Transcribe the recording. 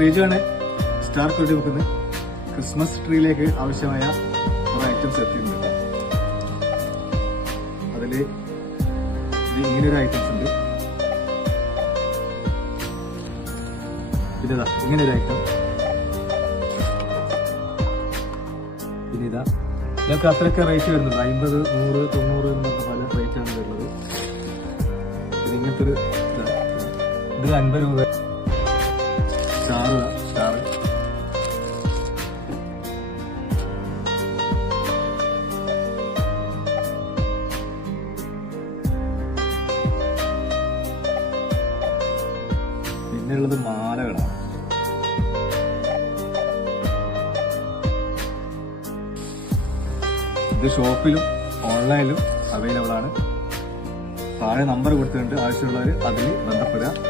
ശ്രീജുവാണ് star കൊട്ടി വെക്കുന്നത്. Christmas ട്രീയിലേക്ക് ആവശ്യമായ കുറെ ഐറ്റംസ് എത്തിയിട്ടുണ്ട്. അതില് ഇങ്ങനൊരു ഐറ്റംസ് ഉണ്ട്. പിന്നെ ഇങ്ങനൊരു ഐറ്റം. പിന്നെ ഇതൊക്കെ അത്രയൊക്കെ റേറ്റ് വരുന്നുണ്ട്. 50, 100, 90 എന്നൊക്കെ പല റേറ്റാണ് വരുന്നത്. പിന്നെ ഇങ്ങനത്തെ ഒരു ഇത് 50 രൂപ. സ്റ്റാർ പിന്നെയുള്ളത് മാലകളാണ്. ഇത് ഷോപ്പിലും ഓൺലൈനിലും അവൈലബിൾ ആണ്. താഴെ നമ്പർ കൊടുത്തിട്ടുണ്ട്. ആവശ്യമുള്ളവർ അതിൽ ബന്ധപ്പെടുക.